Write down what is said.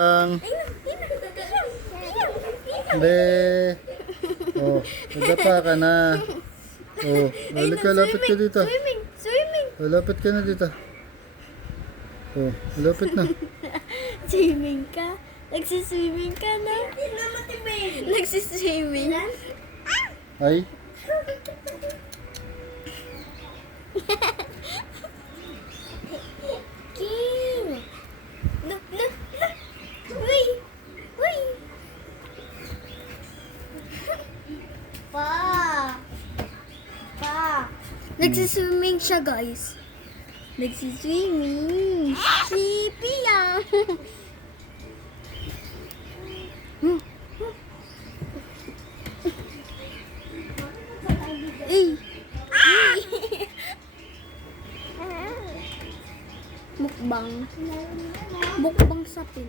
Ang be. Oh, nadapa ka na. Oh, balik ka, lapit ka dito. Swimming. Oh, lapit ka na dito. Oh, lapit na. Swimming ka? Nagsiswimming ka na? Nagsiswimming? Ay, King! Look! Uy! Pa! Nagsiswimming siya, guys. Nagsiswimming. Sleepy yan. Ay! Mukbang. Mukbang sa pin.